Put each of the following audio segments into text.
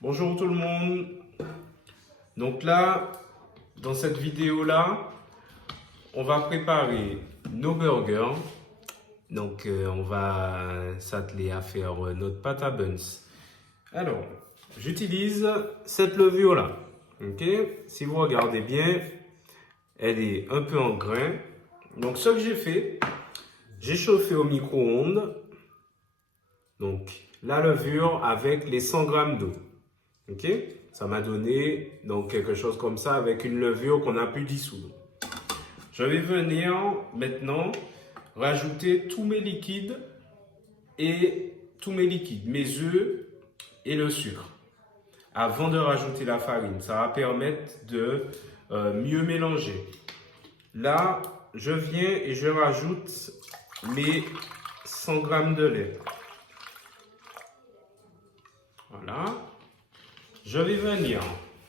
Bonjour tout le monde. Donc là, dans cette vidéo-là, on va préparer nos burgers. Donc on va s'atteler à faire notre pâte à buns. Alors, j'utilise cette levure-là. Ok? Si vous regardez bien, elle est un peu en grain. Donc ce que j'ai fait, j'ai chauffé au micro-ondes. Donc la levure avec les 100 grammes d'eau. Ok, ça m'a donné donc quelque chose comme ça avec une levure qu'on a pu dissoudre. Je vais venir maintenant rajouter tous mes liquides, mes œufs et le sucre, avant de rajouter la farine. Ça va permettre de mieux mélanger. Là, je viens et je rajoute mes 100 grammes de lait. Voilà. Je vais venir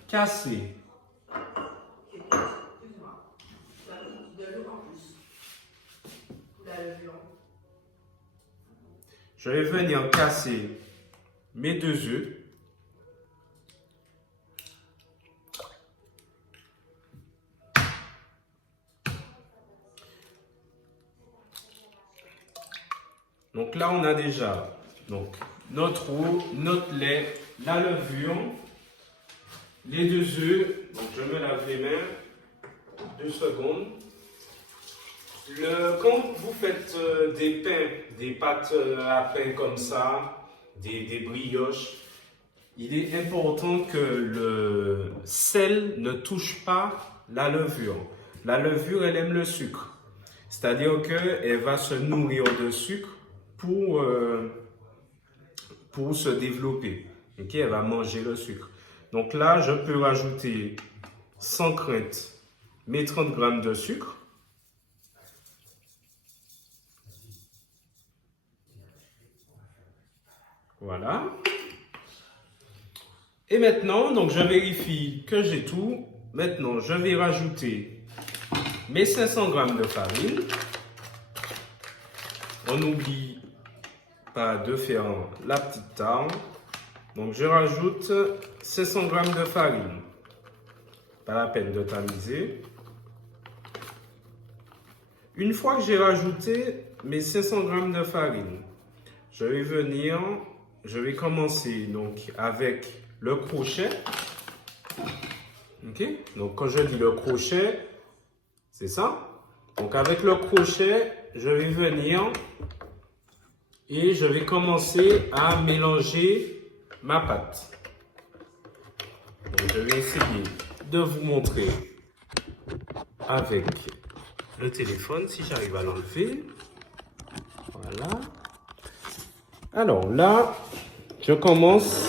casser mes deux œufs. Donc là, on a déjà notre eau, notre lait, la levure, les deux œufs. Donc je me lave les mains, 2 secondes. Quand vous faites des pains, des pâtes à pain comme ça, des brioches, il est important que le sel ne touche pas la levure. La levure, elle aime le sucre. C'est-à-dire qu'elle va se nourrir de sucre pour se développer. Okay? Elle va manger le sucre. Donc là, je peux rajouter sans crainte mes 30 grammes de sucre. Voilà. Et maintenant, donc je vérifie que j'ai tout. Maintenant, je vais rajouter mes 500 grammes de farine. On n'oublie pas de faire la petite tare. Donc, je rajoute 500 grammes de farine. Pas la peine de tamiser. Une fois que j'ai rajouté mes 500 grammes de farine, je vais commencer donc avec le crochet. Ok? Donc, quand je dis le crochet, c'est ça. Donc, avec le crochet, je vais venir et je vais commencer à mélanger ma pâte. Donc, je vais essayer de vous montrer avec le téléphone si j'arrive à l'enlever. Voilà. Alors là, je commence.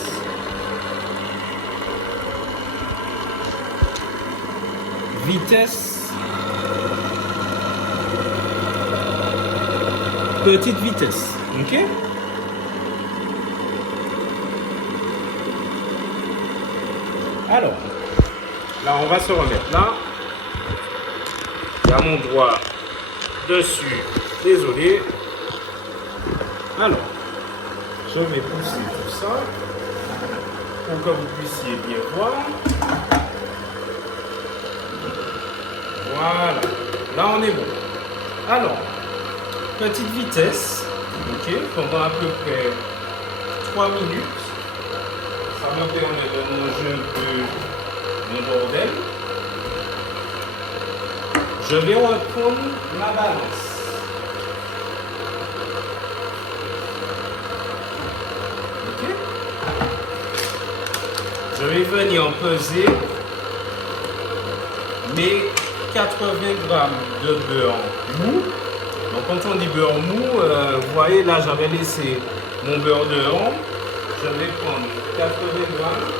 Vitesse. Petite vitesse. Ok? Alors, là, on va se remettre là. Il y a mon doigt dessus. Désolé. Alors, je vais pousser tout ça pour que vous puissiez bien voir. Voilà. Là, on est bon. Alors, petite vitesse. Ok, pendant à peu près 3 minutes. Ça me permet de manger un peu mon bordel. Je vais reprendre ma balance. Ok. Je vais venir peser mes 80 grammes de beurre mou. Donc quand on dit beurre mou, vous voyez là j'avais laissé mon beurre dehors. Je vais prendre 80 grammes.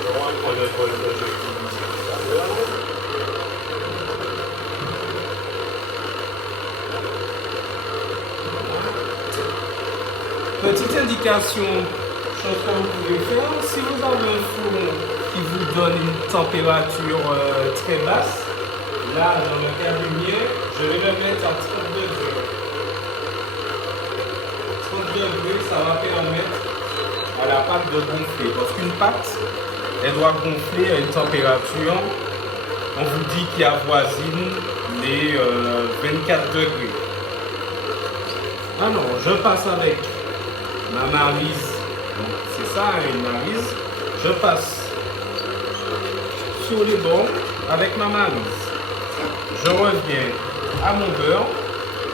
Je vais prendre le bol que j'ai utilisé tout à l'heure. Petite indication, chose que vous pouvez faire, si vous avez un four qui vous donne une température très basse, là dans le cas du mien, je vais le mettre à 32 degrés. 32 ça va permettre à la pâte de gonfler. Parce qu'une pâte, elle doit gonfler à une température, on vous dit qu'il avoisine les 24 degrés. Alors, je passe avec ma maryse. C'est ça, une maryse. Je passe sur les bords avec ma maryse. Je reviens à mon beurre.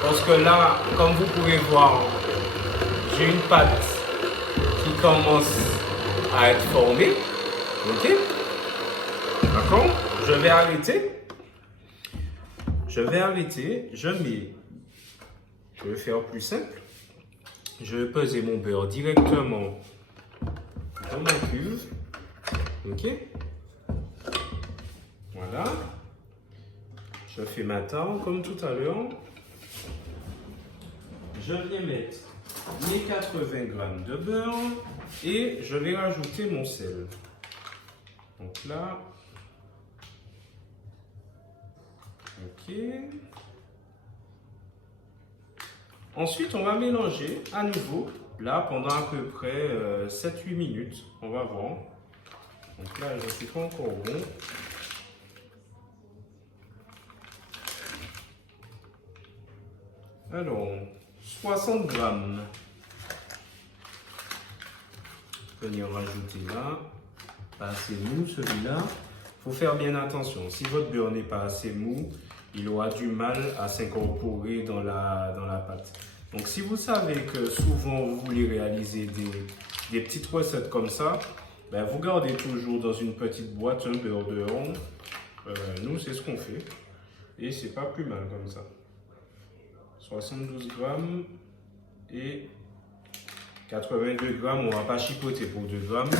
Parce que là, comme vous pouvez voir, j'ai une pâte qui commence à être formée. Ok? D'accord? Je vais arrêter. Je vais faire plus simple. Je vais peser mon beurre directement dans ma cuve. Ok? Voilà. Je fais ma tarte comme tout à l'heure. Je viens mettre mes 80 g de beurre et je vais rajouter mon sel. Donc là, ok. Ensuite, on va mélanger à nouveau, là, pendant à peu près 7-8 minutes. On va voir. Donc là, je ne suis pas encore bon. Alors, 60 grammes. Venir rajouter là. Pas assez mou celui-là. Il faut faire bien attention. Si votre beurre n'est pas assez mou, il aura du mal à s'incorporer dans la pâte. Donc si vous savez que souvent vous voulez réaliser des petites recettes comme ça, ben vous gardez toujours dans une petite boîte un beurre de ronde. Nous c'est ce qu'on fait. Et c'est pas plus mal comme ça. 72 grammes et 82 grammes, on va pas chipoter pour 2 grammes.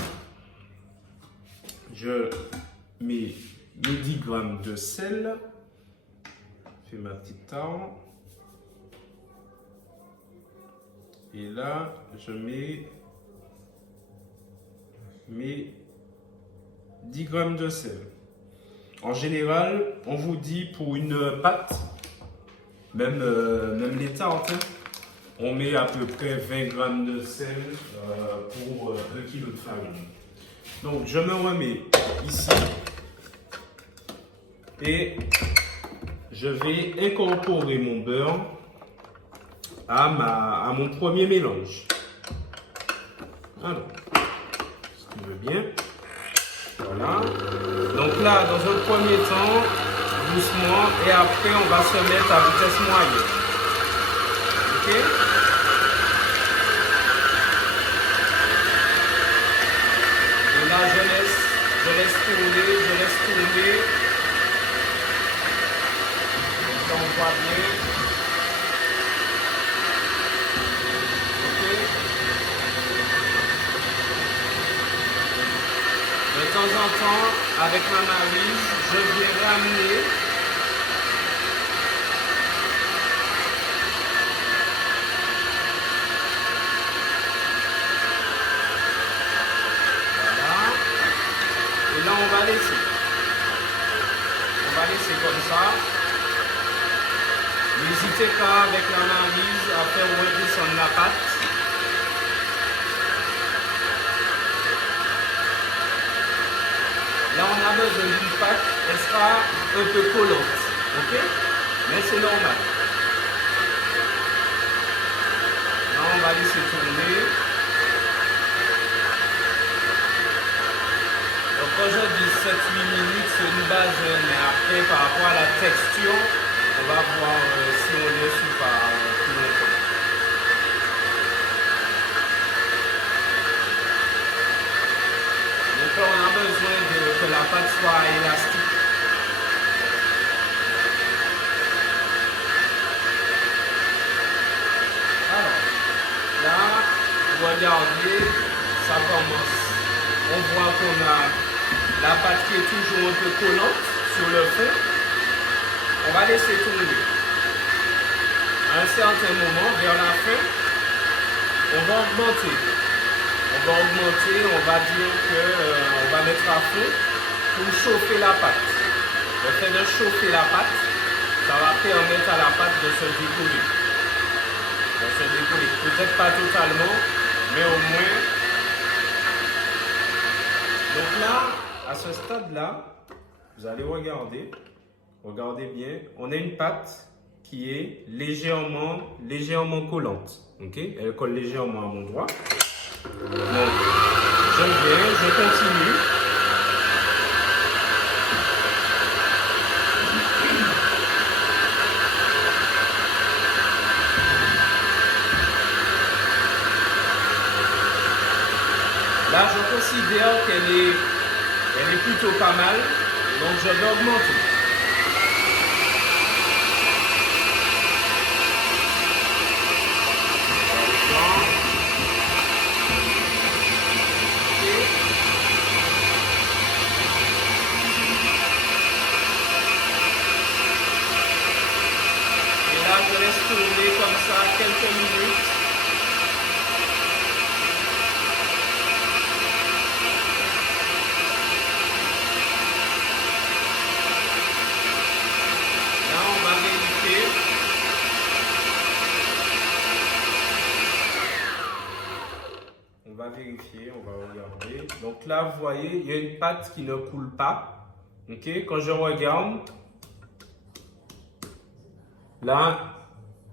Je mets mes 10 grammes de sel. Je fais ma petite tarte. Et là, je mets mes 10 grammes de sel. En général, on vous dit pour une pâte, même les tartes, hein, on met à peu près 20 grammes de sel pour 1 kg de farine. Donc, je me remets ici et je vais incorporer mon beurre à mon premier mélange. Alors, si tu veux bien. Voilà. Donc là, dans un premier temps, doucement, et après, on va se mettre à vitesse moyenne. Ok? Et là, je laisse tourner. Comme ça, on voit bien. De temps en temps, avec ma maryse, je vais ramener voilà. Et là, on va laisser. Comme ça. N'hésitez pas avec la maryse à faire redescendre la pâte. Là, on a besoin d'une pâte, elle sera un peu collante, ok? Mais c'est normal. Là, on va laisser tourner. Donc, quand je dis 7-8 minutes, c'est une base, mais après, par rapport à la texture, on va voir si on laisse ou pas plus longtemps. Donc, on a besoin que la pâte soit élastique. Alors, là, vous regardez, ça commence. On voit qu'on a la pâte qui est toujours un peu collante sur le fond. On va laisser tourner. À un certain moment, vers la fin, on va augmenter. On va dire qu'on va mettre à fond pour chauffer la pâte. Le fait de chauffer la pâte, ça va permettre à la pâte de se décoller. Peut-être pas totalement, Mais au moins, donc là, à ce stade-là, vous allez regarder, regardez bien, on a une pâte qui est légèrement collante. Okay? Elle colle légèrement à mon doigt. Donc, je viens, je continue. Là, je considère qu'elle est plutôt pas mal, donc je vais augmenter. Et là, je laisse tourner comme ça quelques minutes. On va vérifier, on va regarder. Donc là, vous voyez, il y a une pâte qui ne coule pas. Okay? Quand je regarde, là,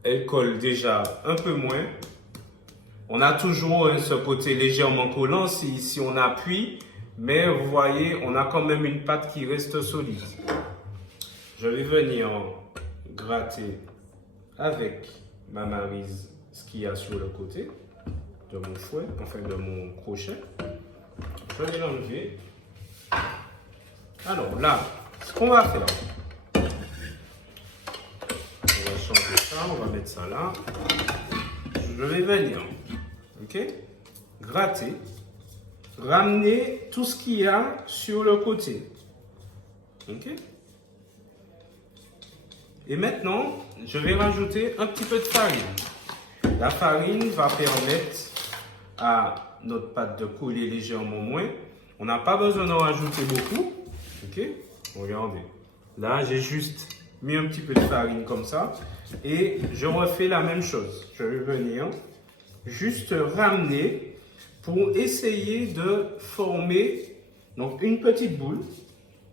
elle colle déjà un peu moins. On a toujours ce côté légèrement collant si on appuie, mais vous voyez, on a quand même une pâte qui reste solide. Je vais venir gratter avec ma maryse ce qu'il y a sur le côté de mon fouet, enfin de mon crochet. Je vais l'enlever. Alors là, ce qu'on va faire, on va changer ça, on va mettre ça là. Je vais venir, ok, gratter, ramener tout ce qu'il y a sur le côté, ok. Et maintenant, je vais rajouter un petit peu de farine. La farine va permettre à notre pâte de coller légèrement moins. On n'a pas besoin d'en rajouter beaucoup. Ok, regardez. Là, j'ai juste mis un petit peu de farine comme ça. Et je refais la même chose. Je vais venir juste ramener pour essayer de former donc une petite boule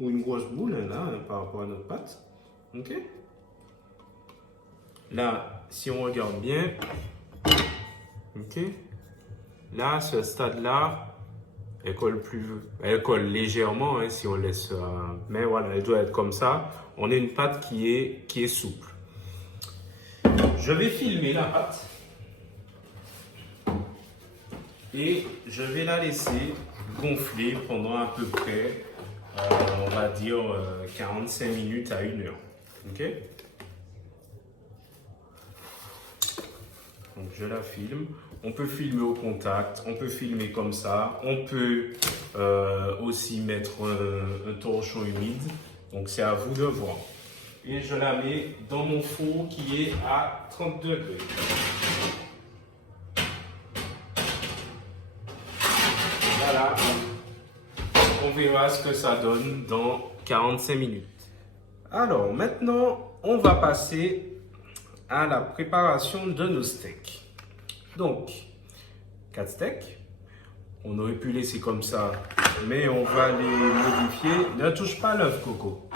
ou une grosse boule là, par rapport à notre pâte. Ok. Là, si on regarde bien, ok. Là, à ce stade-là, elle colle légèrement hein, si on laisse. Mais voilà, elle doit être comme ça. On a une pâte qui est souple. Je vais filmer la pâte et je vais la laisser gonfler pendant à peu près, on va dire 45 minutes à 1 heure. Ok. Donc je la filme. On peut filmer au contact, on peut filmer comme ça, on peut aussi mettre un torchon humide. Donc c'est à vous de voir. Et je la mets dans mon four qui est à 30 degrés. Voilà. On verra ce que ça donne dans 45 minutes. Alors maintenant, on va passer à la préparation de nos steaks. Donc, 4 steaks. On aurait pu laisser comme ça, mais on va les modifier. Ne touche pas l'œuf, Coco.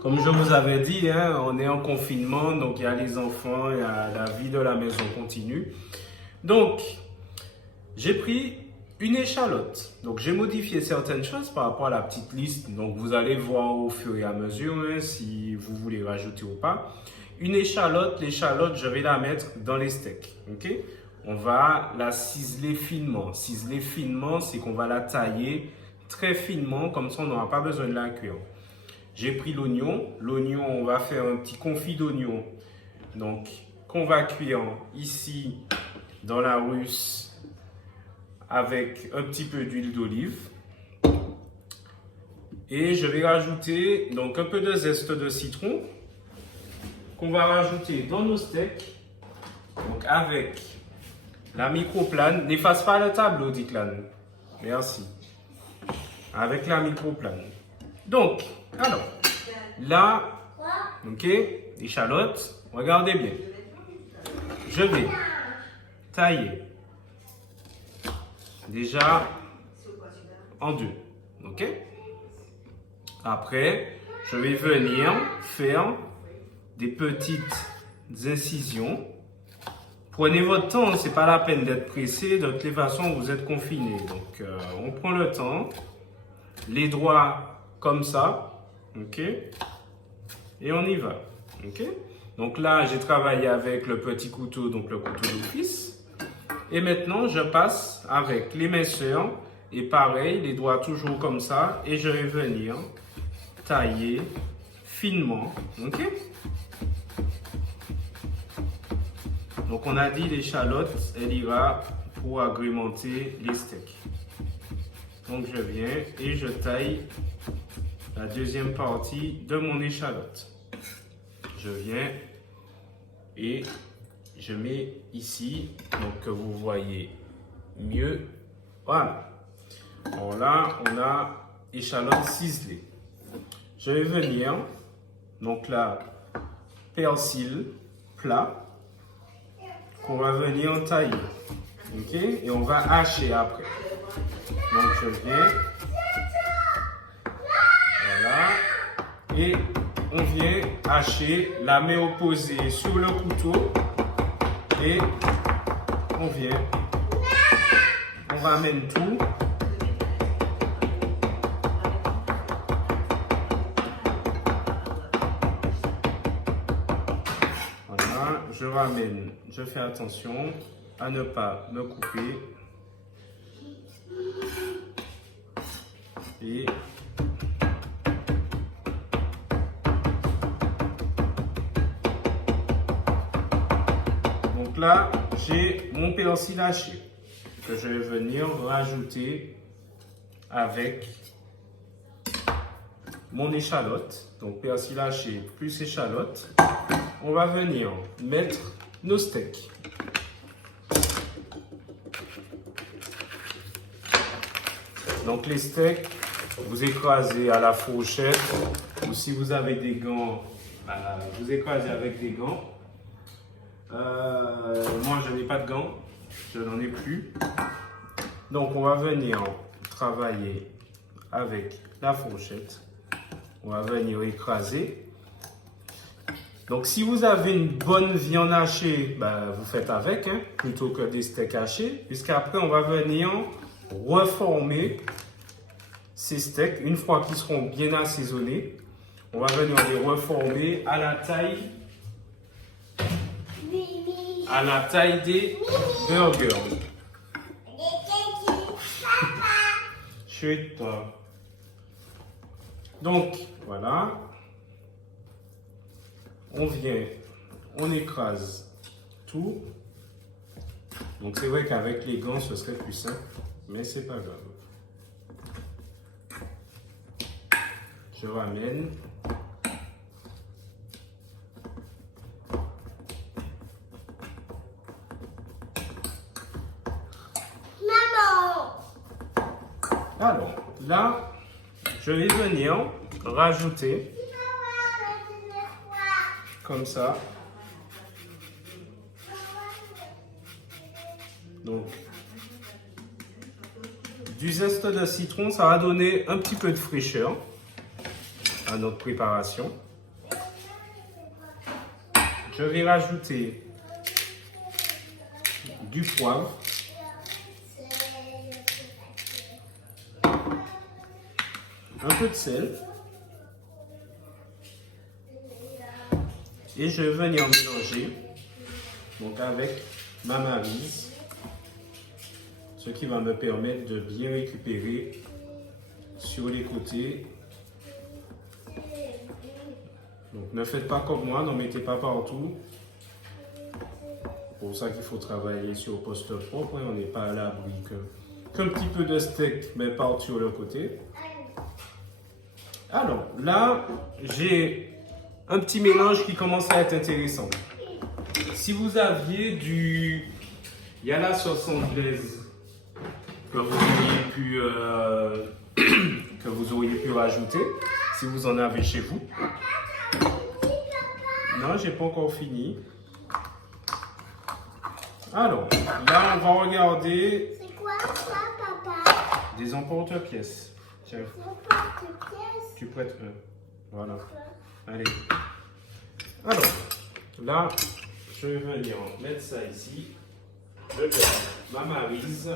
Comme je vous avais dit, hein, on est en confinement, donc il y a les enfants, il y a la vie de la maison continue. Donc, j'ai pris une échalote. Donc, j'ai modifié certaines choses par rapport à la petite liste. Donc, vous allez voir au fur et à mesure hein, si vous voulez rajouter ou pas. Une échalote, l'échalote, je vais la mettre dans les steaks. Ok? On va la ciseler finement. Ciseler finement, c'est qu'on va la tailler très finement, comme ça on n'aura pas besoin de la cuire. J'ai pris l'oignon. L'oignon, on va faire un petit confit d'oignon. Donc, qu'on va cuire ici dans la russe avec un petit peu d'huile d'olive. Et je vais rajouter donc un peu de zeste de citron qu'on va rajouter dans nos steaks. Donc, avec la microplane. N'efface pas le tableau, Declan. Merci. Avec la microplane. Donc, alors, là, ok, échalote, regardez bien. Je vais tailler déjà en deux. Ok? Après, je vais venir faire des petites incisions. Prenez votre temps, c'est pas la peine d'être pressé, de toutes les façons vous êtes confiné. Donc on prend le temps, les doigts comme ça, ok? Et on y va, ok? Donc là j'ai travaillé avec le petit couteau, donc le couteau d'office. Et maintenant je passe avec l'éminceur et pareil, les doigts toujours comme ça et je vais venir tailler finement, ok? Donc on a dit l'échalote, elle ira pour agrémenter les steaks. Donc je viens et je taille la deuxième partie de mon échalote. Je viens et je mets ici, donc que vous voyez mieux. Voilà. Alors là, on a échalote ciselée. Je vais venir, donc là, persil plat. On va venir tailler, ok? Et on va hacher après. Donc je viens, voilà, et on vient hacher la main opposée sur le couteau et on ramène tout. Je ramène, je fais attention à ne pas me couper et donc là j'ai mon persil haché que je vais venir rajouter avec mon échalote, donc persil haché plus échalote. On va venir mettre nos steaks. Donc les steaks, vous écrasez à la fourchette ou si vous avez des gants, vous écrasez avec des gants. Moi, je n'ai pas de gants, je n'en ai plus. Donc on va venir travailler avec la fourchette. On va venir écraser. Donc, si vous avez une bonne viande hachée, vous faites avec, hein, plutôt que des steaks hachés. Puisqu'après, on va venir reformer ces steaks. Une fois qu'ils seront bien assaisonnés, on va venir les reformer à la taille des burgers. Chut. Donc, voilà. On vient, on écrase tout. Donc c'est vrai qu'avec les gants, ce serait plus simple, mais c'est pas grave. Je ramène. Maman! Alors, là, je vais venir rajouter comme ça. Donc, du zeste de citron, ça va donner un petit peu de fraîcheur à notre préparation. Je vais rajouter du poivre, un peu de sel. Et je vais venir mélanger donc avec ma maryse, ce qui va me permettre de bien récupérer sur les côtés. Donc ne faites pas comme moi, n'en mettez pas partout. C'est pour ça qu'il faut travailler sur poste propre, on n'est pas à l'abri qu'un petit peu de steak mais part sur le côté. Alors là, j'ai un petit mélange qui commence à être intéressant. Si vous aviez il y a la sauce anglaise que vous auriez pu rajouter, si vous en avez chez vous. Non, j'ai pas encore fini. Alors, là, on va regarder. C'est quoi ça, papa? Des emporte-pièces. Tiens, Emporte-pièces. tu prêtes un. Voilà. Allez. Alors, là, je vais venir mettre ça ici. Je garde ma maryse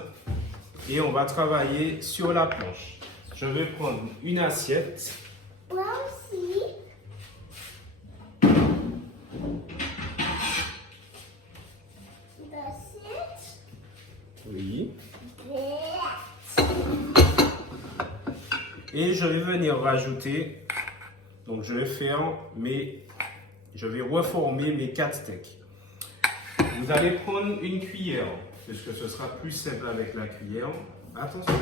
et on va travailler sur la planche. Je vais prendre une assiette. Moi aussi. L'assiette. Oui. Verte. Et je vais venir rajouter. Donc je vais faire je vais reformer mes 4 steaks. Vous allez prendre une cuillère, puisque ce sera plus simple avec la cuillère. Attention.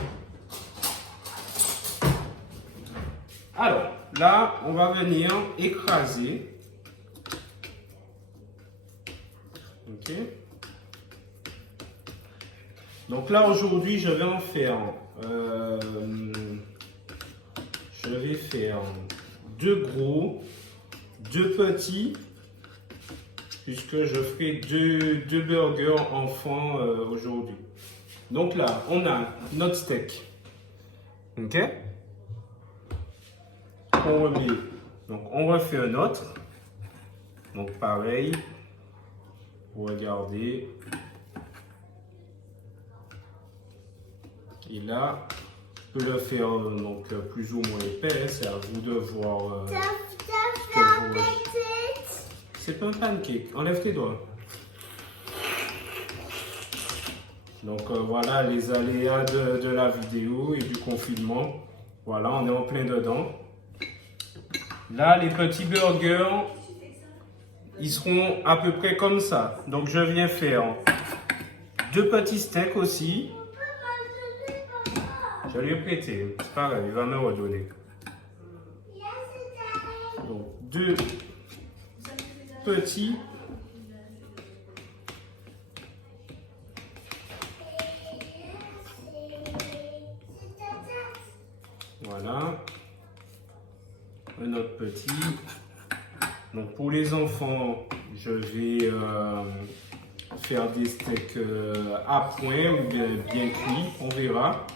Alors, là, on va venir écraser. Ok. Donc là, aujourd'hui, je vais en faire... je vais faire 2 gros, 2 petits, puisque je ferai deux burgers enfants aujourd'hui. Donc là, on a notre steak. Ok? On remet. Donc on refait un autre. Donc pareil. Vous regardez. Et là, je peux le faire donc, plus ou moins épais. C'est à vous de voir. T'as fait un petit. C'est pas un pancake. Enlève tes doigts. Donc voilà les aléas de la vidéo et du confinement. Voilà, on est en plein dedans. Là, les petits burgers, ils seront à peu près comme ça. Donc je viens faire 2 petits steaks aussi. Je lui ai prêté. C'est pas grave, il va me redonner. Donc 2 petits. Voilà. Un autre petit. Donc pour les enfants, je vais faire des steaks à point ou bien cuits, on verra.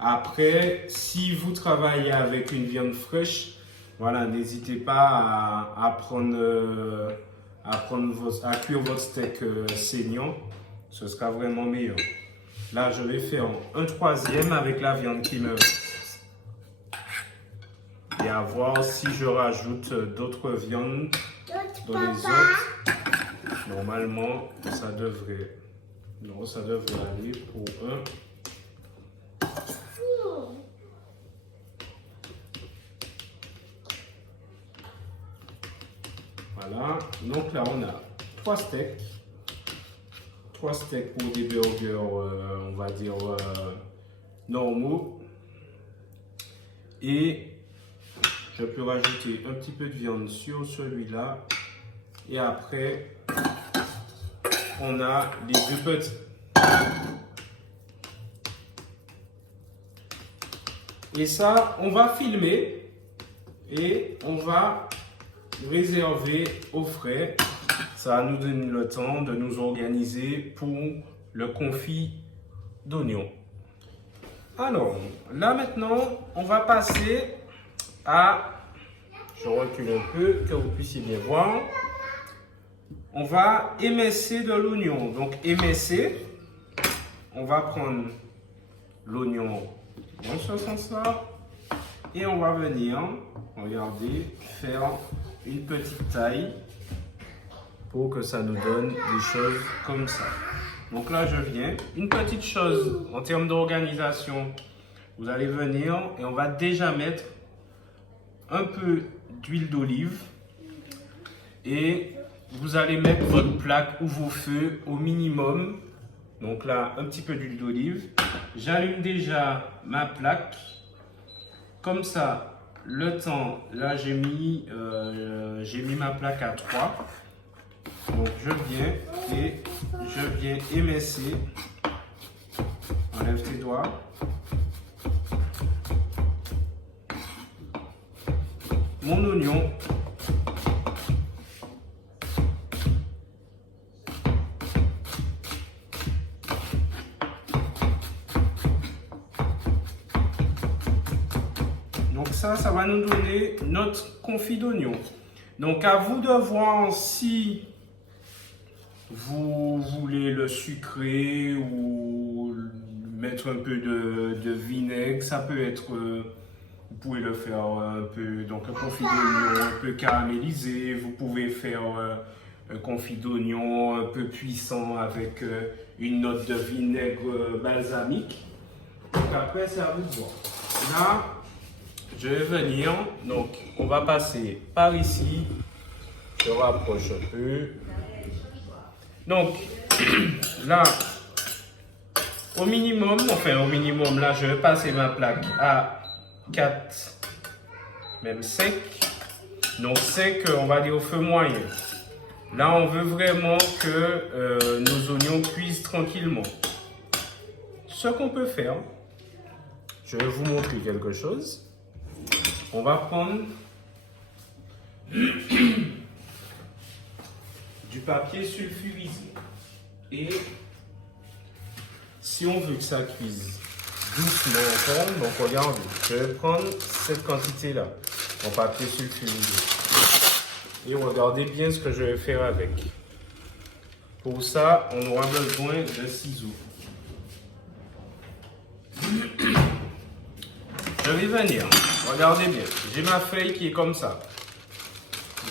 Après, si vous travaillez avec une viande fraîche, voilà, n'hésitez pas à cuire votre steak saignant. Ce sera vraiment meilleur. Là, je vais faire un 3e avec la viande qui me reste. Et à voir si je rajoute d'autres viandes dans les autres. Normalement, ça devrait aller pour un. Voilà. Donc là, on a 3 steaks. 3 steaks pour des burgers, on va dire, normaux. Et je peux rajouter un petit peu de viande sur celui-là. Et après, on a les 2 petits. Et ça, on va filmer et on va réserver au frais. Ça va nous donner le temps de nous organiser pour le confit d'oignons. Alors, là maintenant, on va passer à... Je recule un peu, que vous puissiez bien voir. On va émincer de l'oignon. Donc, émincer, on va prendre l'oignon dans ce sens-là. Et on va venir, regardez, faire une petite taille pour que ça nous donne des choses comme ça. Donc là, je viens. Une petite chose en termes d'organisation, vous allez venir et on va déjà mettre un peu d'huile d'olive et vous allez mettre votre plaque ou vos feux au minimum. Donc là, un petit peu d'huile d'olive. J'allume déjà ma plaque. Comme ça, le temps, là j'ai mis ma plaque à 3. Donc je viens émincer. Enlève tes doigts. Mon oignon. ça va nous donner notre confit d'oignon. Donc, à vous de voir si vous voulez le sucrer ou mettre un peu de vinaigre. Ça peut être, vous pouvez le faire un peu, donc un confit d'oignon un peu caramélisé. Vous pouvez faire un confit d'oignon un peu puissant avec une note de vinaigre balsamique. Donc après, c'est à vous de voir. Là, je vais venir, donc on va passer par ici. Je rapproche un peu. Donc, là, au minimum, là, je vais passer ma plaque à 4, même 5. Donc, 5, on va dire au feu moyen. Là, on veut vraiment que nos oignons cuisent tranquillement. Ce qu'on peut faire, je vais vous montrer quelque chose. On va prendre du papier sulfurisé. Et si on veut que ça cuise doucement encore, donc regardez, je vais prendre cette quantité-là en papier sulfurisé. Et regardez bien ce que je vais faire avec. Pour ça, on aura besoin de ciseaux. Je vais venir, regardez bien, j'ai ma feuille qui est comme ça.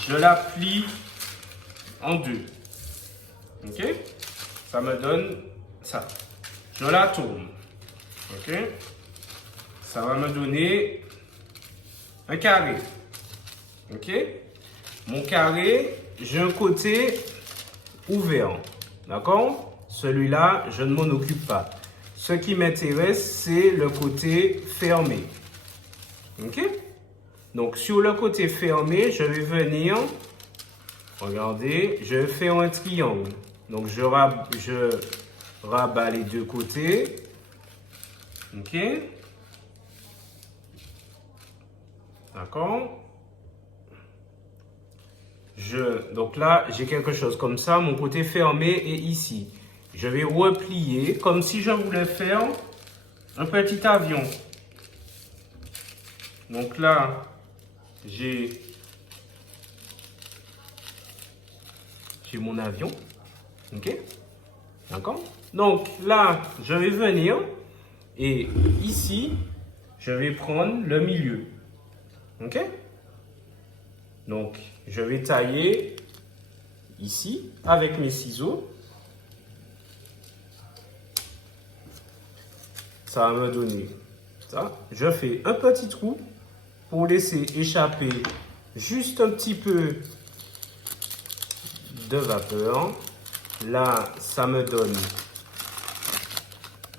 Je la plie en deux. Ok? Ça me donne ça. Je la tourne. Ok? Ça va me donner un carré. Ok? Mon carré, j'ai un côté ouvert. D'accord? Celui-là, je ne m'en occupe pas. Ce qui m'intéresse, c'est le côté fermé. Ok? Donc, sur le côté fermé, je vais venir, regardez, je vais faire un triangle. Donc, je rabats les deux côtés. Ok? D'accord? Donc là, j'ai quelque chose comme ça. Mon côté fermé est ici. Je vais replier comme si je voulais faire un petit avion. Donc là, j'ai mon avion. Ok? D'accord? Donc là, je vais venir et ici, je vais prendre le milieu. Ok? Donc, je vais tailler ici avec mes ciseaux. Ça va me donner ça. Je fais un petit trou pour laisser échapper juste un petit peu de vapeur. Là, ça me donne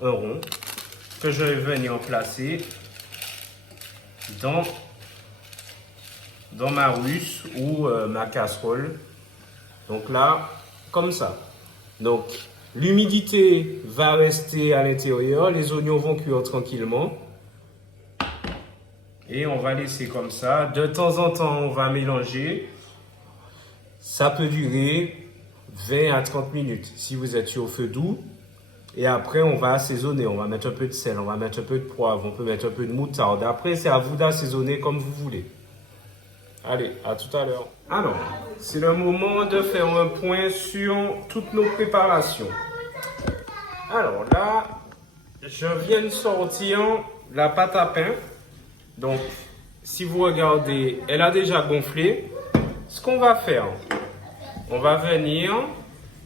un rond que je vais venir placer dans ma russe ou ma casserole. Donc là, comme ça. Donc, l'humidité va rester à l'intérieur. Les oignons vont cuire tranquillement. Et on va laisser comme ça. De temps en temps, on va mélanger. Ça peut durer 20 à 30 minutes si vous êtes au feu doux. Et après, on va assaisonner. On va mettre un peu de sel, on va mettre un peu de poivre, on peut mettre un peu de moutarde. Après, c'est à vous d'assaisonner comme vous voulez. Allez, à tout à l'heure. Alors, c'est le moment de faire un point sur toutes nos préparations. Alors là, je viens de sortir la pâte à pain. Donc, si vous regardez, elle a déjà gonflé. Ce qu'on va faire, on va venir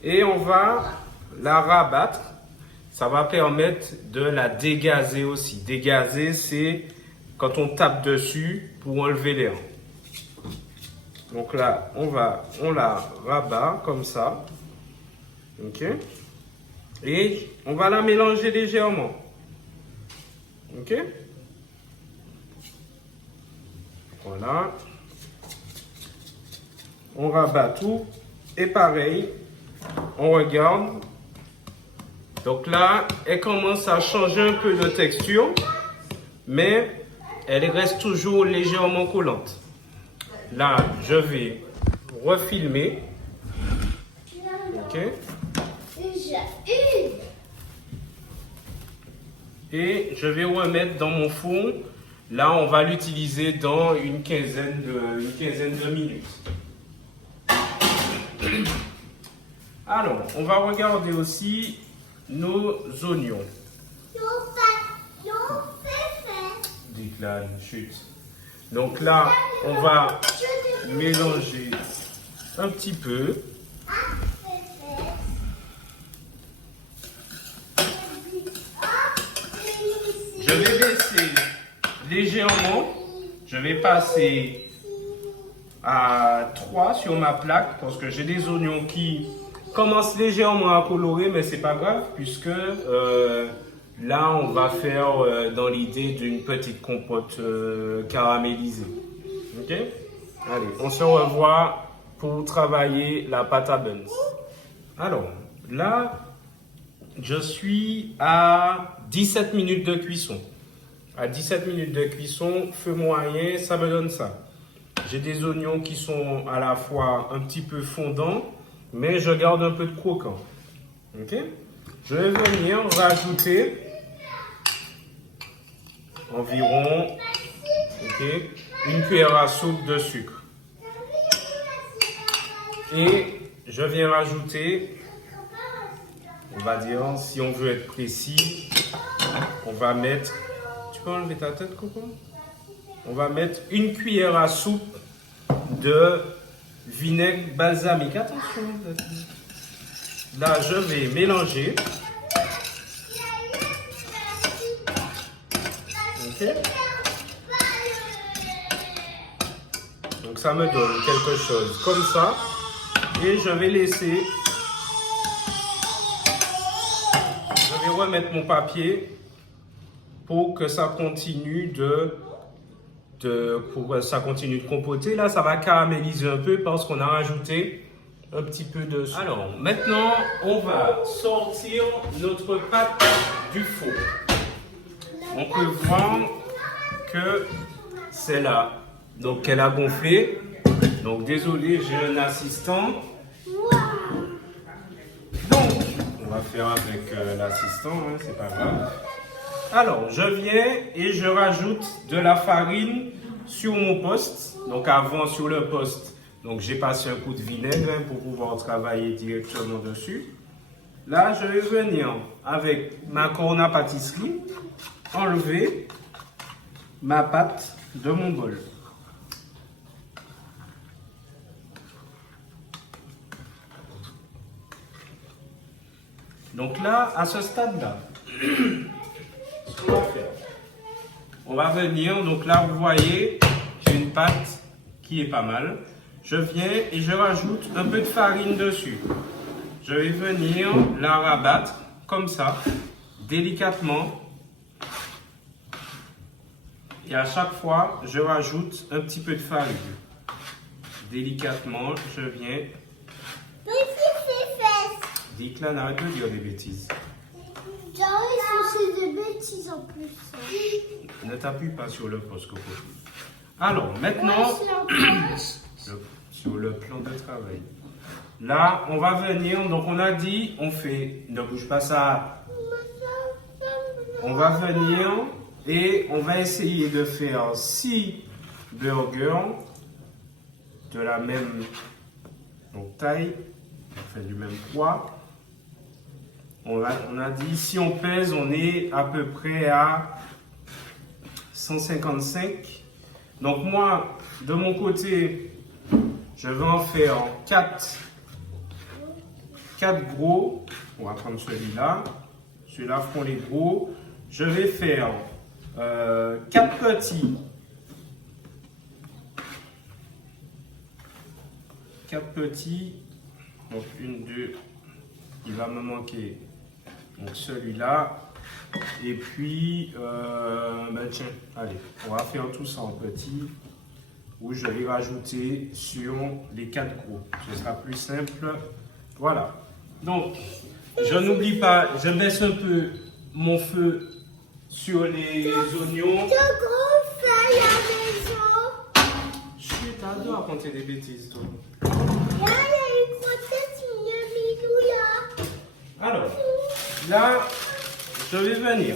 et on va la rabattre. Ça va permettre de la dégazer aussi. Dégazer, c'est quand on tape dessus pour enlever l'air. Donc là, on la rabat comme ça. Ok? Et on va la mélanger légèrement. Ok? Voilà. On rabat tout. Et pareil, on regarde. Donc là, elle commence à changer un peu de texture. Mais elle reste toujours légèrement collante. Là, je vais refilmer. Ok. Et je vais remettre dans mon four Là, on va l'utiliser dans une quinzaine de minutes. Alors, on va regarder aussi nos oignons. Déclare, chute. Donc là, on va mélanger un petit peu. Je vais baisser légèrement. Je vais passer à 3 sur ma plaque parce que j'ai des oignons qui commencent légèrement à colorer, mais c'est pas grave puisque là on va faire dans l'idée d'une petite compote caramélisée. Ok? Allez, on se revoit pour travailler la pâte à buns. Alors là, je suis à 17 minutes de cuisson. À 17 minutes de cuisson, feu moyen, ça me donne ça. J'ai des oignons qui sont à la fois un petit peu fondants, mais je garde un peu de croquant. Ok? Je vais venir rajouter environ une cuillère à soupe de sucre. Et je viens rajouter, on va dire, si on veut être précis, on va mettre... Tu peux enlever ta tête, Coco? On va mettre une cuillère à soupe de vinaigre balsamique. Attention. Là, je vais mélanger. Ok. Donc, ça me donne quelque chose comme ça. Et je vais laisser... Je vais remettre mon papier pour que ça continue de compoter. Là, ça va caraméliser un peu parce qu'on a rajouté un petit peu de sucre. Alors, maintenant, on va sortir notre pâte du four. On peut voir que c'est là. Donc, elle a gonflé. Donc, désolé, j'ai un assistant. Donc, on va faire avec l'assistant, hein, c'est pas grave. Alors, je viens et je rajoute de la farine sur mon poste. Donc, avant, sur le poste, donc j'ai passé un coup de vinaigre hein, pour pouvoir travailler directement dessus. Là, je vais venir avec ma corne à pâtisserie, enlever ma pâte de mon bol. Donc là, à ce stade-là, ce qu'on va faire, on va venir, donc là vous voyez, j'ai une pâte qui est pas mal. Je viens et je rajoute un peu de farine dessus. Je vais venir la rabattre comme ça, délicatement. Et à chaque fois, je rajoute un petit peu de farine. Délicatement, je viens. Dites-là, arrête de dire des bêtises. C'est des bêtises en plus. Ne t'appuie pas sur le poste, Coco. Alors, maintenant, sur le plan de travail. Là, on va venir, donc on a dit, on fait, ne bouge pas ça. On va venir et on va essayer de faire 6 burgers de la même taille, on fait du même poids. On a dit, si on pèse, on est à peu près à 155. Donc moi, de mon côté, je vais en faire 4 gros. On va prendre celui-là. Celui-là font les gros. Je vais faire 4 petits. 4 petits. Donc 1, 2. Il va me manquer donc celui-là. Et puis, tiens, allez, on va faire tout ça en petit. Où je vais rajouter sur les 4 gros. Ce sera plus simple. Voilà. Donc, je n'oublie pas, je baisse un peu mon feu sur les oignons. De gros feu à la maison. Chut, t'adores raconter des bêtises, toi. Là, il y a une grossesse, là. Alors, là, je vais venir.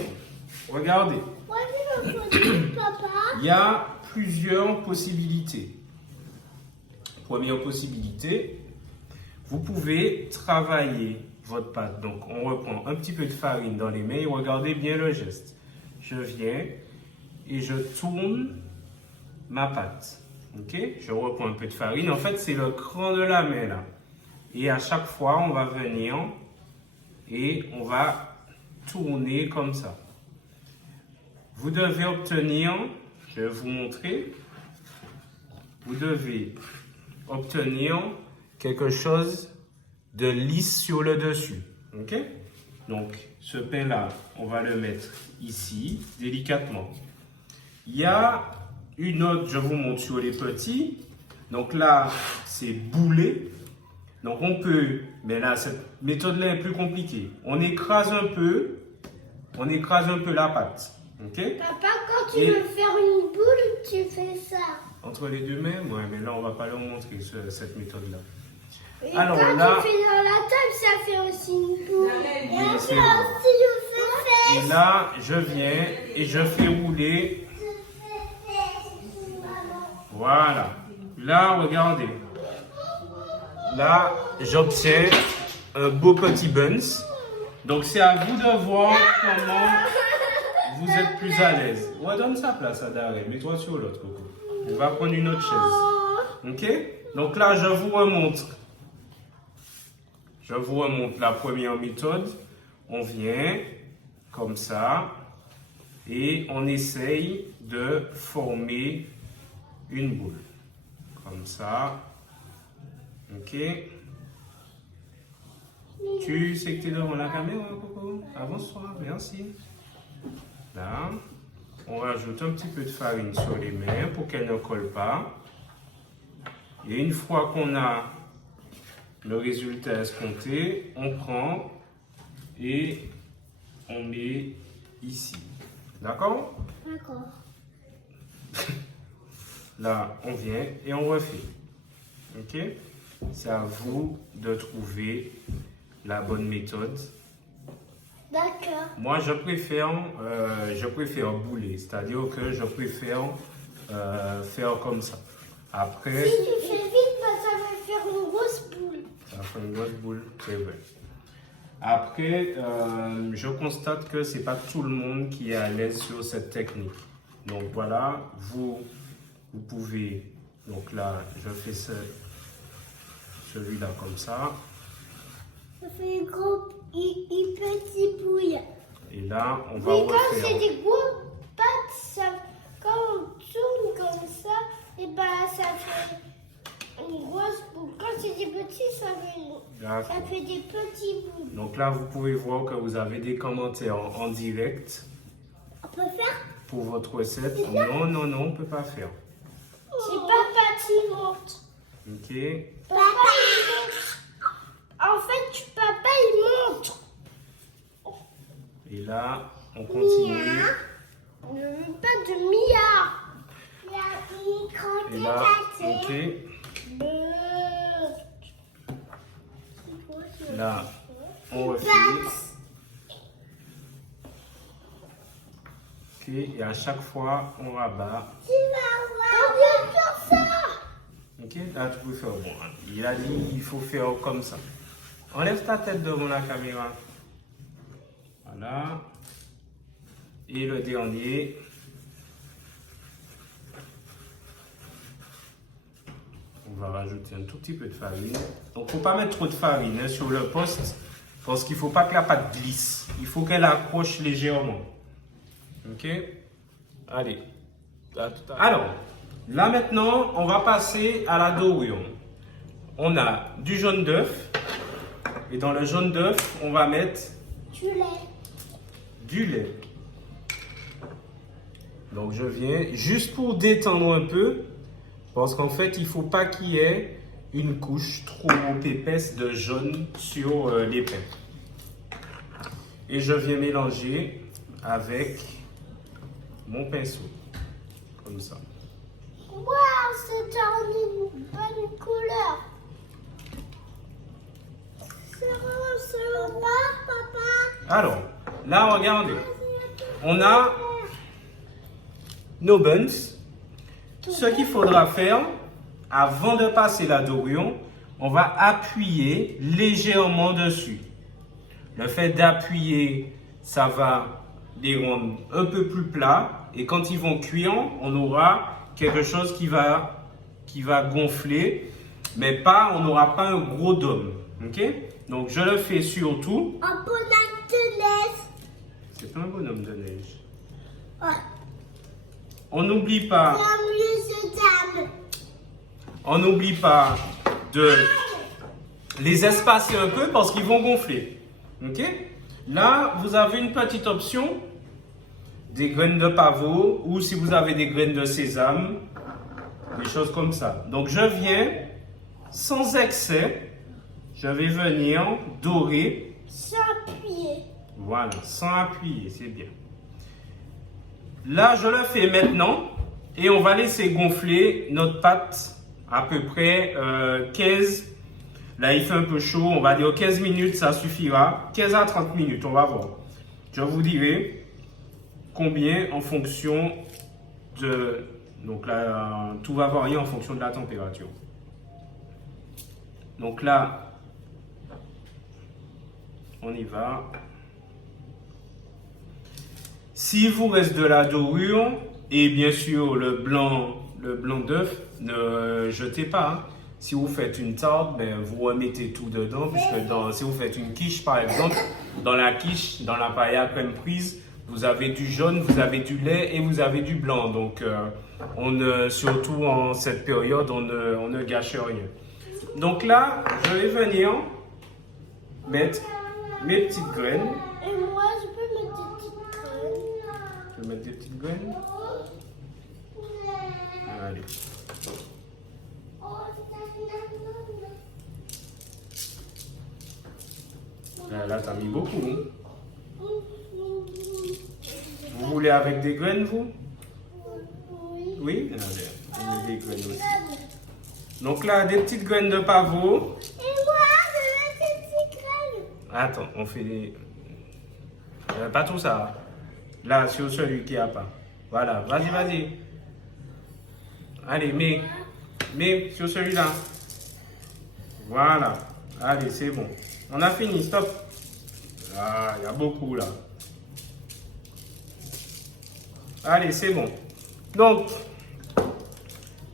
Regardez. Ouais, le faut-il, papa? Il y a plusieurs possibilités. Première possibilité, vous pouvez travailler votre pâte. Donc, on reprend un petit peu de farine dans les mains et regardez bien le geste. Je viens et je tourne ma pâte. Ok? Je reprends un peu de farine. En fait, c'est le cran de la main là. Et à chaque fois, on va venir et on va tourner comme ça. Vous devez obtenir, je vais vous montrer, vous devez obtenir quelque chose de lisse sur le dessus. Ok? Donc, ce pain-là, on va le mettre ici, délicatement. Il y a une autre, je vous montre sur les petits. Donc là, c'est boulé. Donc on peut, mais là, cette méthode-là est plus compliquée. On écrase un peu la pâte. Ok? Papa, quand tu veux faire une boule, tu fais ça. Entre les deux mains, ouais, mais là, on va pas leur montrer cette méthode-là. Et Alors, quand là- tu fais dans la table, ça fait aussi une boule. Et Oui, moi c'est aussi, je fais Et là, je viens et je fais rouler. Voilà. Là, regardez. Là, j'obtiens un beau petit buns. Donc, c'est à vous de voir comment vous êtes plus à l'aise. Ouais, donne sa place à Darren. Mets-toi sur l'autre, Coco. On va prendre une autre chaise. Ok? Donc là, je vous remontre. Je vous remontre la première méthode. On vient comme ça et on essaye de former une boule. Comme ça. Ok? Tu sais que tu es devant la caméra, Coco? Avance-toi, merci. Là, on rajoute un petit peu de farine sur les mains pour qu'elle ne colle pas. Et une fois qu'on a le résultat escompté, on prend et on met ici. D'accord? D'accord. Là, on vient et on refait. Ok? C'est à vous de trouver la bonne méthode. D'accord. Moi, je préfère bouler, c'est-à-dire que je préfère faire comme ça. Après, Si tu fais vite, bah, ça va faire une grosse boule. ça fait une grosse boule, c'est vrai. Après, je constate que c'est pas tout le monde qui est à l'aise sur cette technique. Donc voilà, vous pouvez. Donc là, je fais celui-là comme ça. Ça fait une petite boule. Et là, on va Mais quand refaire. c'est des grosses pâtes, quand on tourne comme ça, et ben ça fait une grosse boule. Quand c'est des petits, ça fait des petits boules. Donc là, vous pouvez voir que vous avez des commentaires en direct On peut faire? pour votre recette. Non, non, non, on ne peut pas faire. C'est papa qui monte. Ok. Papa il monte. En fait, papa il montre. Et là, on continue. Ne veux pas de Mia. Et là, ok. Là, on refait. Ok. Et à chaque fois, on rabat. Tu vas voir. On vient faire ça. Ok. Là, tu peux faire bon. Il a dit il faut faire comme ça. Enlève ta tête devant la caméra. Voilà. Et le dernier. On va rajouter un tout petit peu de farine. Donc, il ne faut pas mettre trop de farine sur le poste parce qu'il ne faut pas que la pâte glisse. Il faut qu'elle accroche légèrement. Ok? Allez. Alors, là maintenant, on va passer à la dorure. On a du jaune d'œuf. Et dans le jaune d'œuf, on va mettre du lait. Donc, je viens juste pour détendre un peu. Parce qu'en fait, il ne faut pas qu'il y ait une couche trop épaisse de jaune sur les pains. Et je viens mélanger avec mon pinceau. Comme ça. Waouh, c'est une bonne couleur. C'est bon, papa. Alors, là, regardez. On a nos buns. Ce qu'il faudra faire, avant de passer la dorure, on va appuyer légèrement dessus. Le fait d'appuyer, ça va les rendre un peu plus plats. Et quand ils vont cuire, on aura quelque chose qui va gonfler. Mais pas, on n'aura pas un gros dôme. Ok? Donc je le fais sur tout. Un bonhomme de neige. C'est pas un bonhomme de neige. Ouais. On n'oublie pas. On n'oublie pas de les espacer un peu parce qu'ils vont gonfler. Ok? Là, vous avez une petite option, des graines de pavot ou si vous avez des graines de sésame, des choses comme ça. Donc je viens sans excès, je vais venir dorer. Sans appuyer. Voilà, sans appuyer, c'est bien. Là, je le fais maintenant et on va laisser gonfler notre pâte à peu près 15. Là, il fait un peu chaud, on va dire 15 minutes, ça suffira. 15 à 30 minutes, on va voir. Je vous dirai combien en fonction de... Donc là, tout va varier en fonction de la température. Donc là, on y va. S'il vous reste de la dorure et bien sûr le blanc d'œuf, ne jetez pas. Hein. Si vous faites une tarte, ben, vous remettez tout dedans. Puisque si vous faites une quiche par exemple, dans la quiche, dans la paella crème prise, vous avez du jaune, vous avez du lait et vous avez du blanc. Donc surtout en cette période, on ne gâche rien. Donc là, je vais venir mettre mes petites graines. Et moi, je peux mettre des petites graines. Je vais mettre des petites graines. Allez. Là, t'as mis beaucoup. Hein? Vous voulez avec des graines, vous? Oui? Allez, on met des graines aussi. Donc là, des petites graines de pavot. Et moi, je veux des petites graines. Attends, on fait des... pas tout ça. Là, sur celui qui a pas. Voilà, vas-y. Allez, mets sur celui-là. Voilà. Allez, c'est bon. On a fini, stop. Ah, il y a beaucoup là. Allez, c'est bon. Donc,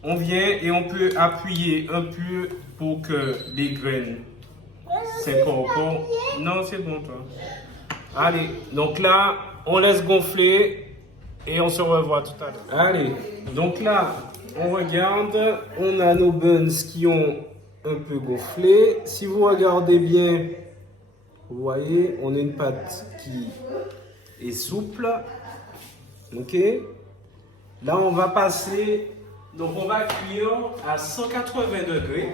on vient et on peut appuyer un peu pour que les graines s'incorporent. Non, c'est bon, toi. Allez, donc là, on laisse gonfler et on se revoit tout à l'heure. Allez, donc là, on regarde. On a nos buns qui ont un peu gonflé. Si vous regardez bien, vous voyez, on a une pâte qui est souple. Ok. Là, on va passer, donc on va cuire à 180 degrés.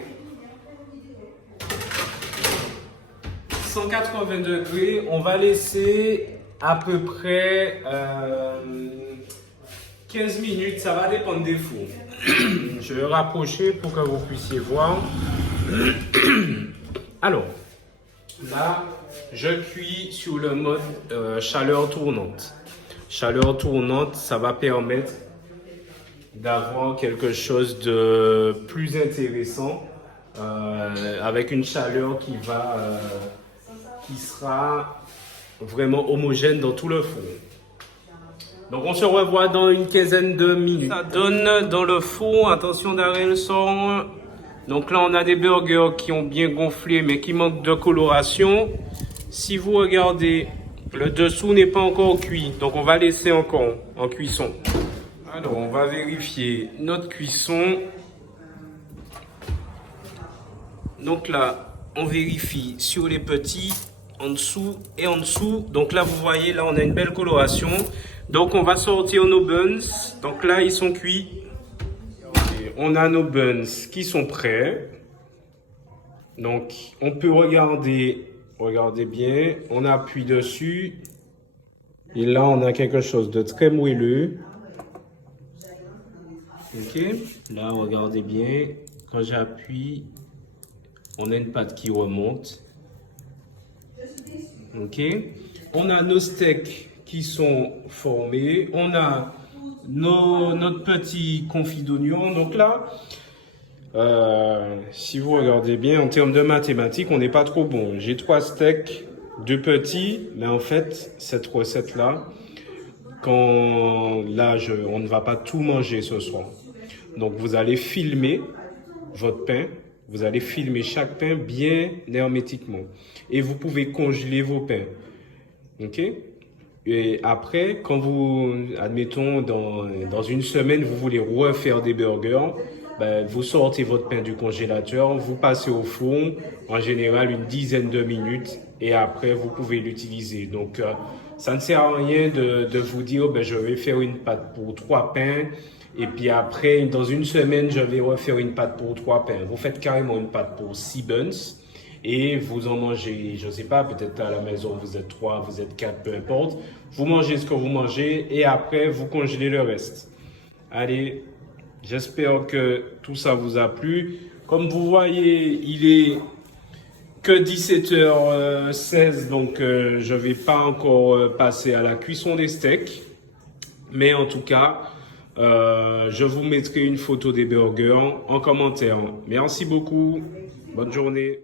180 degrés, on va laisser à peu près 15 minutes, ça va dépendre des fours. Je vais rapprocher pour que vous puissiez voir. Alors, là, je cuis sur le mode chaleur tournante. Chaleur tournante, ça va permettre d'avoir quelque chose de plus intéressant avec une chaleur qui sera vraiment homogène dans tout le four. Donc on se revoit dans une quinzaine de minutes. Ça donne dans le four, attention d'arrêter le son. Donc là on a des burgers qui ont bien gonflé mais qui manquent de coloration. Si vous regardez, le dessous n'est pas encore cuit, donc on va laisser encore en cuisson. Alors on va vérifier notre cuisson. Donc là on vérifie sur les petits, en dessous et en dessous. Donc là vous voyez, là on a une belle coloration. Donc on va sortir nos buns. Donc là ils sont cuits. Et on a nos buns qui sont prêts. Donc on peut regarder, regardez bien, on appuie dessus. Et là on a quelque chose de très moelleux. Ok, là regardez bien, quand j'appuie, on a une pâte qui remonte. Ok, on a nos steaks qui sont formés, on a notre petit confit d'oignon. Donc là, si vous regardez bien, en termes de mathématiques, on n'est pas trop bon. J'ai 3 steaks, 2 petits, mais en fait, cette recette-là, on ne va pas tout manger ce soir. Donc, vous allez filmer votre pain. Vous allez filmer chaque pain bien hermétiquement. Et vous pouvez congeler vos pains. OK? Et après, quand vous, admettons, dans une semaine, vous voulez refaire des burgers, ben, vous sortez votre pain du congélateur, vous passez au four, en général une dizaine de minutes, et après, vous pouvez l'utiliser. Donc, ça ne sert à rien de vous dire, ben, je vais faire une pâte pour 3 pains, et puis après, dans une semaine, je vais refaire une pâte pour 3 pains. Vous faites carrément une pâte pour 6 buns. Et vous en mangez, je ne sais pas, peut-être à la maison, vous êtes 3, vous êtes 4, peu importe. Vous mangez ce que vous mangez et après, vous congelez le reste. Allez, j'espère que tout ça vous a plu. Comme vous voyez, il est que 17h16, donc je ne vais pas encore passer à la cuisson des steaks. Mais en tout cas, je vous mettrai une photo des burgers en commentaire. Merci beaucoup. Bonne journée.